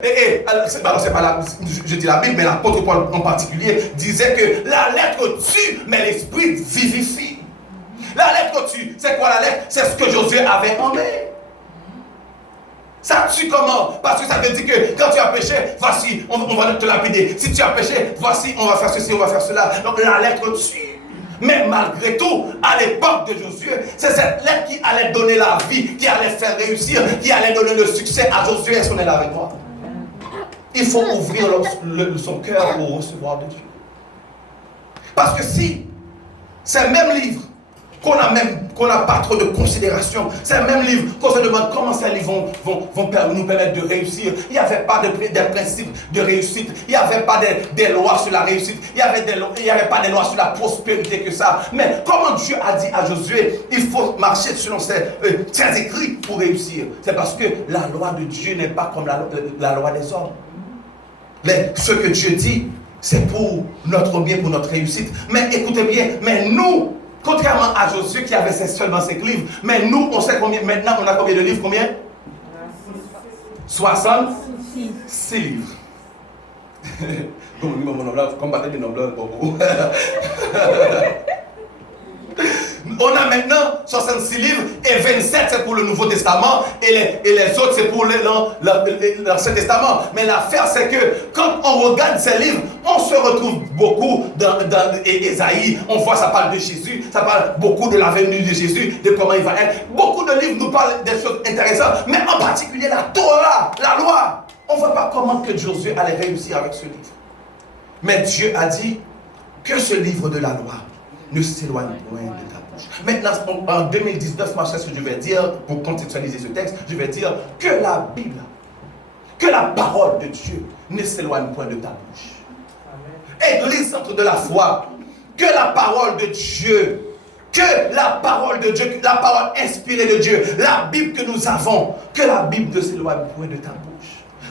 C'est pas je dis la Bible, mais l'apôtre Paul en particulier disait que la lettre tue, mais l'esprit vivifie. La lettre tue, c'est quoi la lettre? C'est ce que Josué avait en main. Ça tue comment? Parce que ça veut dire que quand tu as péché, voici, on va te lapider. Si tu as péché, voici, on va faire ceci, on va faire cela. Donc la lettre tue. Mais malgré tout, à l'époque de Josué, c'est cette lettre qui allait donner la vie, qui allait faire réussir, qui allait donner le succès à Josué. Est-ce qu'on est là avec moi? Il faut ouvrir son cœur pour recevoir de Dieu. Parce que si c'est le même livre qu'on n'a pas trop de considération, c'est le même livre qu'on se demande comment ces livres vont nous permettre de réussir. Il n'y avait pas des principes de réussite, il n'y avait pas des lois sur la réussite, il n'y avait pas des lois sur la prospérité que ça. Mais comment Dieu a dit à Josué, il faut marcher selon ses écrits pour réussir. C'est parce que la loi de Dieu n'est pas comme la loi des hommes. Mais ce que Dieu dit, c'est pour notre bien, pour notre réussite. Mais écoutez bien, mais nous, contrairement à Josué qui avait seulement 5 livres, mais nous, on sait combien, maintenant on a combien de livres? Combien? 66 livres. On a maintenant 66 livres et 27 c'est pour le Nouveau Testament et les autres c'est pour l'Ancien Testament. Mais l'affaire c'est que quand on regarde ces livres, on se retrouve beaucoup dans Ésaïe. On voit ça parle de Jésus, ça parle beaucoup de la venue de Jésus, de comment il va être. Beaucoup de livres nous parlent des choses intéressantes, mais en particulier la Torah, la loi. On ne voit pas comment que Josué allait réussir avec ce livre. Mais Dieu a dit que ce livre de la loi ne s'éloigne point de ta bouche. Maintenant, en 2019, moi, c'est ce que je vais dire, pour contextualiser ce texte, je vais dire que la Bible, que la parole de Dieu ne s'éloigne point de ta bouche. Amen. Église, centre de la foi, que la parole de Dieu, la parole inspirée de Dieu, la Bible que nous avons, que la Bible ne s'éloigne point de ta bouche.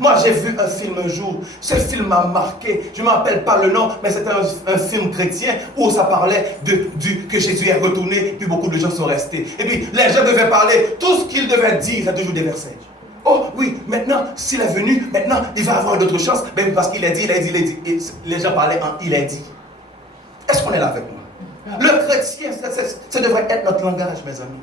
Moi, j'ai vu un film un jour. Ce film m'a marqué. Je ne me rappelle pas le nom, mais c'était un film chrétien où ça parlait que Jésus est retourné, puis beaucoup de gens sont restés. Et puis, les gens devaient parler. Tout ce qu'ils devaient dire, c'est toujours des versets. Oh oui, maintenant, s'il est venu, maintenant, il va avoir d'autres chances. Même parce qu'il a dit. Et les gens parlaient en il a dit. Est-ce qu'on est là avec moi? Le chrétien, ça devrait être notre langage, mes amis.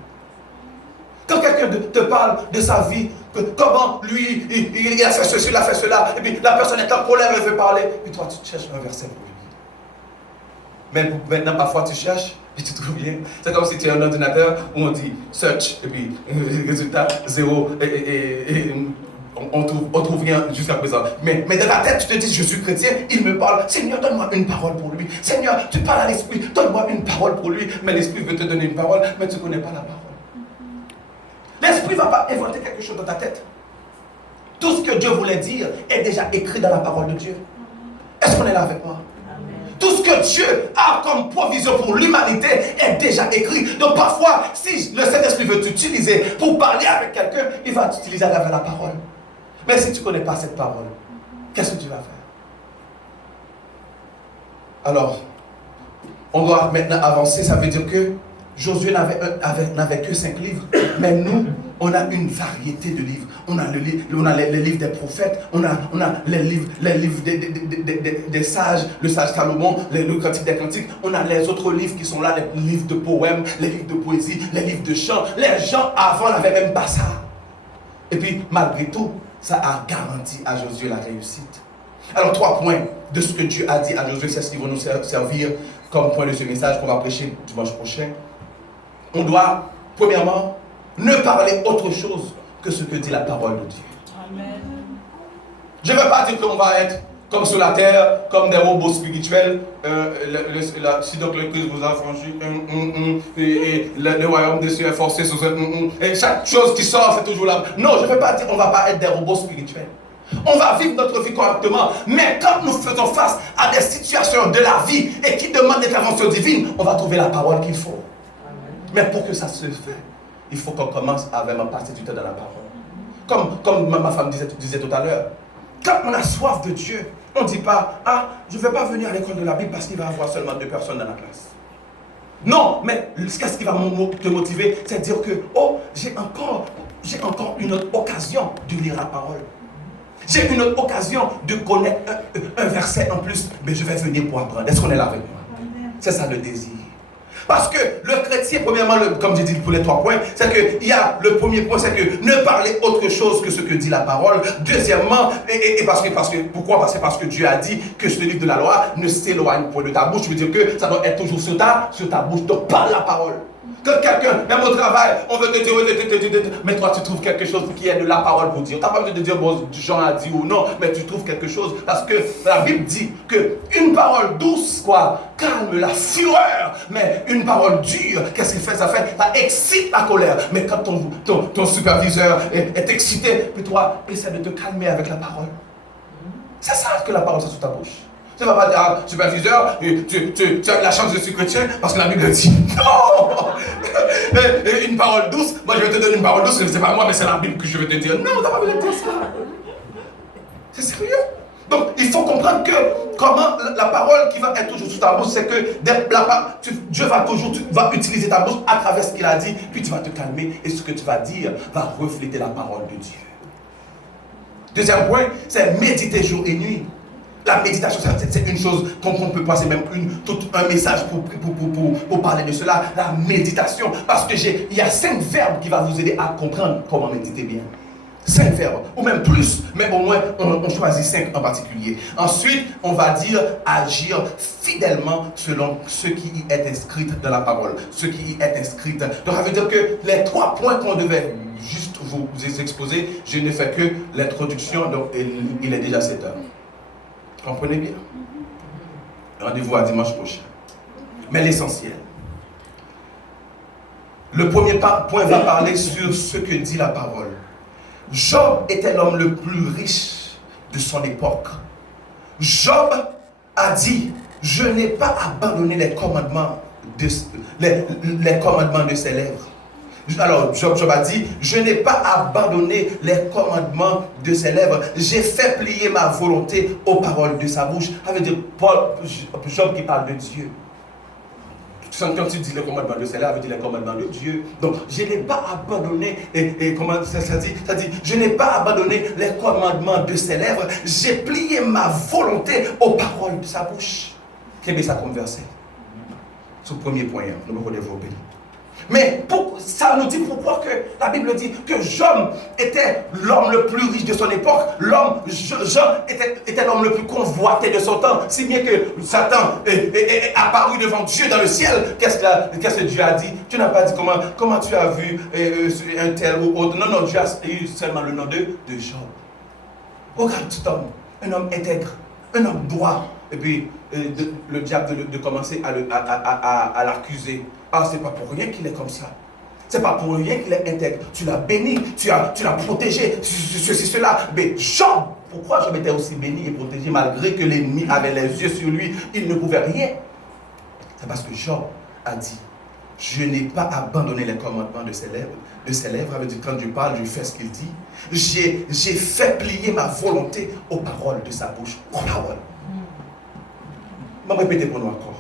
Quand quelqu'un te parle de sa vie, comment lui, il a fait ceci, il a fait cela, et puis la personne est en colère, elle veut parler, puis toi tu cherches un verset pour lui. Mais maintenant, parfois tu cherches, et tu trouves rien. C'est comme si tu as un ordinateur où on dit search, et puis résultat 0, et on trouve rien jusqu'à présent. Mais dans ta tête, tu te dis, je suis chrétien, il me parle, Seigneur, donne-moi une parole pour lui. Seigneur, tu parles à l'esprit, donne-moi une parole pour lui. Mais l'esprit veut te donner une parole, mais tu ne connais pas la parole. L'esprit ne va pas inventer quelque chose dans ta tête. Tout ce que Dieu voulait dire est déjà écrit dans la parole de Dieu. Est-ce qu'on est là avec moi? Amen. Tout ce que Dieu a comme provision pour l'humanité est déjà écrit. Donc parfois, si le Saint-Esprit veut t'utiliser pour parler avec quelqu'un, il va t'utiliser avec la parole. Mais si tu ne connais pas cette parole, qu'est-ce que tu vas faire? Alors, on doit maintenant avancer. Ça veut dire que Josué n'avait que 5 livres, mais nous, on a une variété de livres. On a les livres des prophètes, on a les livres des sages, le sage Salomon, le cantique des cantiques. On a les autres livres qui sont là, les livres de poèmes, les livres de poésie, les livres de chants. Les gens avant n'avaient même pas ça. Et puis, malgré tout, ça a garanti à Josué la réussite. Alors, 3 points de ce que Dieu a dit à Josué, c'est ce qui va nous servir comme point de ce message qu'on va prêcher dimanche prochain. On doit, premièrement, ne parler autre chose que ce que dit la parole de Dieu. Amen. Je ne veux pas dire qu'on va être comme sur la terre, comme des robots spirituels. Si donc le Christ vous a franchi, et le royaume des cieux est forcé sur ce. Et chaque chose qui sort, c'est toujours là. Non, je ne veux pas dire qu'on ne va pas être des robots spirituels. On va vivre notre vie correctement. Mais quand nous faisons face à des situations de la vie et qui demandent l'intervention divine, on va trouver la parole qu'il faut. Mais pour que ça se fasse, il faut qu'on commence à vraiment passer du temps dans la parole. Comme ma femme disait tout à l'heure, quand on a soif de Dieu, on ne dit pas, ah, je ne vais pas venir à l'école de la Bible parce qu'il va y avoir seulement 2 personnes dans la classe. Non, mais qu'est-ce qui va te motiver? C'est dire que, oh, j'ai encore une autre occasion de lire la parole. J'ai une autre occasion de connaître un verset en plus, mais je vais venir pour apprendre. Est-ce qu'on est là avec moi? C'est ça le désir. Parce que le chrétien, premièrement, comme j'ai dit pour les 3 points, c'est qu'il y a le premier point, c'est que ne parler autre chose que ce que dit la parole. Deuxièmement, pourquoi? Parce que Dieu a dit que ce livre de la loi ne s'éloigne point de ta bouche. Je veux dire que ça doit être toujours sur ta bouche. Donc parle la parole. Quand quelqu'un, même au travail, on veut te dire, mais toi tu trouves quelque chose qui est de la parole pour dire. Tu n'as pas besoin de dire, bon, Jean a dit ou non, mais tu trouves quelque chose. Parce que la Bible dit qu'une parole douce, calme la fureur. Mais une parole dure, qu'est-ce qu'il fait? Ça excite la colère. Mais quand ton superviseur est excité, puis toi, essaie de te calmer avec la parole. C'est ça que la parole, c'est sous ta bouche. Tu ne vas pas dire, ah, superviseur, tu as la chance de suis chrétien parce que la Bible dit non. Une parole douce, moi je vais te donner une parole douce, ce n'est pas moi, mais c'est la Bible que je vais te dire. Non, tu n'as pas besoin de dire ça. C'est sérieux. Donc il faut comprendre que comment la parole qui va être toujours sous ta bouche, c'est que Dieu va utiliser ta bouche à travers ce qu'il a dit, puis tu vas te calmer et ce que tu vas dire va refléter la parole de Dieu. Deuxième point, c'est méditer jour et nuit. La méditation, c'est une chose qu'on peut passer même tout un message pour parler de cela. La méditation, parce que il y a 5 verbes qui vont vous aider à comprendre comment méditer bien. 5 verbes, ou même plus, mais au moins on choisit 5 en particulier. Ensuite, on va dire agir fidèlement selon ce qui est inscrit dans la parole. Ce qui est inscrit. Donc ça veut dire que les 3 points qu'on devait juste vous exposer, je n'ai fait que l'introduction, donc il est déjà 7 heures. Comprenez bien. Rendez-vous à dimanche prochain. Mais l'essentiel. Le premier point va parler sur ce que dit la parole. Job était l'homme le plus riche de son époque. Job a dit, je n'ai pas abandonné les commandements de ses lèvres. Alors, Job a dit, je n'ai pas abandonné les commandements de ses lèvres. J'ai fait plier ma volonté aux paroles de sa bouche. Ça veut dire, Job qui parle de Dieu. Quand tu dis les commandements de ses lèvres, ça veut dire les commandements de Dieu. Donc, je n'ai pas abandonné, comment ça dit, je n'ai pas abandonné les commandements de ses lèvres. J'ai plié ma volonté aux paroles de sa bouche. Quel est ça comme verset? C'est le premier point, nous allons développer. Mais ça nous dit pourquoi que la Bible dit que Job était l'homme le plus riche de son époque. Job était l'homme le plus convoité de son temps. Si bien que Satan est apparu devant Dieu dans le ciel. Qu'est-ce que Dieu a dit? Tu n'as pas dit comment tu as vu un tel ou autre. Non, Dieu a eu seulement le nom de Job. Regarde cet homme, un homme intègre, un homme droit. Et puis le diable de commencer à l'accuser. Ah, c'est pas pour rien qu'il est comme ça. C'est pas pour rien qu'il est intègre. Tu l'as béni, tu l'as protégé, ceci, cela. Mais Job, pourquoi Job était aussi béni et protégé malgré que l'ennemi avait les yeux sur lui, il ne pouvait rien? C'est parce que Job a dit, je n'ai pas abandonné les commandements de ses lèvres. De ses lèvres, veut dire quand Dieu parle, je fais ce qu'il dit. J'ai fait plier ma volonté aux paroles de sa bouche. Aux paroles. Je vais répéter pour nous encore.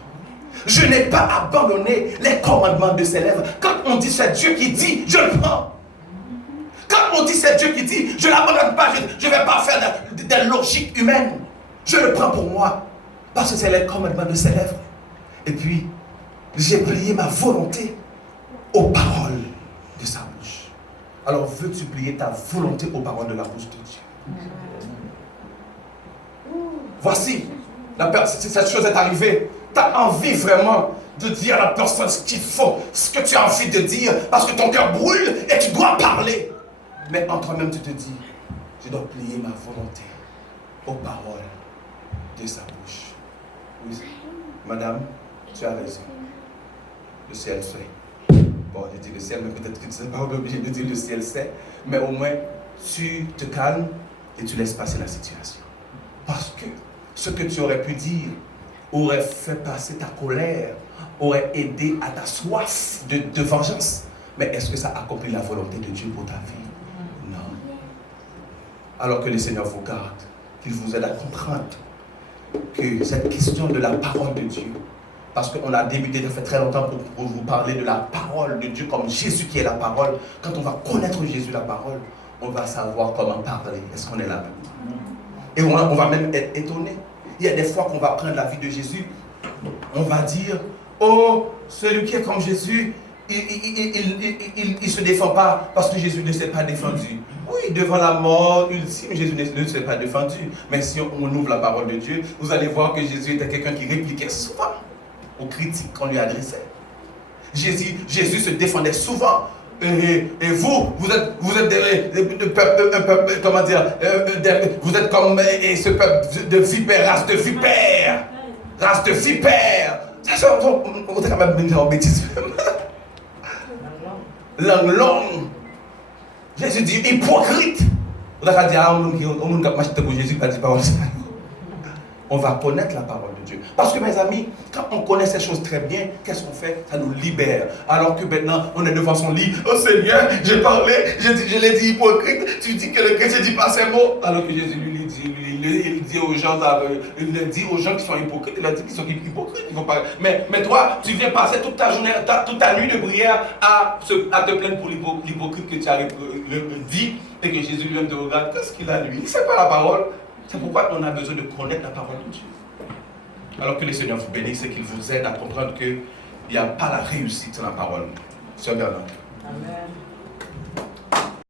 Je n'ai pas abandonné les commandements de ses lèvres. Quand on dit c'est Dieu qui dit, je le prends. Quand on dit c'est Dieu qui dit, je ne l'abandonne pas, je ne vais pas faire de logique humaine. Je le prends pour moi. Parce que c'est les commandements de ses lèvres. Et puis, j'ai plié ma volonté aux paroles de sa bouche. Alors, veux-tu plier ta volonté aux paroles de la bouche de Dieu? Voici, cette chose est arrivée. Tu as envie vraiment de dire à la personne ce qu'il faut, ce que tu as envie de dire, parce que ton cœur brûle et tu dois parler. Mais en toi-même, tu te dis, je dois plier ma volonté aux paroles de sa bouche. Oui, madame, tu as raison. Le ciel sait. Bon, je dis le ciel, mais peut-être que tu n'es pas obligé de dire le ciel sait. Mais au moins, tu te calmes et tu laisses passer la situation. Parce que ce que tu aurais pu dire aurait fait passer ta colère, aurait aidé à ta soif de vengeance. Mais est-ce que ça accomplit la volonté de Dieu pour ta vie? Non. Alors que le Seigneur vous garde, qu'il vous aide à comprendre que cette question de la parole de Dieu, parce qu'on a débuté, ça fait très longtemps pour vous parler de la parole de Dieu comme Jésus qui est la parole. Quand on va connaître Jésus, la parole, on va savoir comment parler. Est-ce qu'on est là? Et on va même être étonné. Il y a des fois qu'on va prendre la vie de Jésus, on va dire, oh, celui qui est comme Jésus, il ne se défend pas parce que Jésus ne s'est pas défendu. Oui, devant la mort ultime, Jésus ne s'est pas défendu. Mais si on ouvre la parole de Dieu, vous allez voir que Jésus était quelqu'un qui répliquait souvent aux critiques qu'on lui adressait. Jésus se défendait souvent. Et vous êtes un peuple, comment dire, vous êtes comme ce peuple de vipères, race de vipères. Race de vipères. Ça, on est quand même mis en bêtise. Langue longue. Jésus dit hypocrite. On a dit, Jésus n'a dit pas ça. On va connaître la parole de Dieu. Parce que mes amis, quand on connaît ces choses très bien, qu'est-ce qu'on fait? Ça nous libère. Alors que maintenant, on est devant son lit. Oh Seigneur, j'ai parlé, je l'ai dit hypocrite. Tu dis que le chrétien ne dit pas ces mots. Alors que Jésus lui dit, il dit aux gens qui sont hypocrites, il a dit qu'ils sont hypocrites. Ils vont pas... mais toi, tu viens passer toute ta journée, toute ta nuit de prière à te plaindre pour l'hypocrite que tu as dit et que Jésus lui-même te regarde. Qu'est-ce qu'il a lui? Il ne sait pas la parole. C'est pourquoi on a besoin de connaître la parole de Dieu. Alors que le Seigneur vous bénisse et qu'il vous aide à comprendre qu'il n'y a pas la réussite dans la parole. Sœur Bernard. Amen.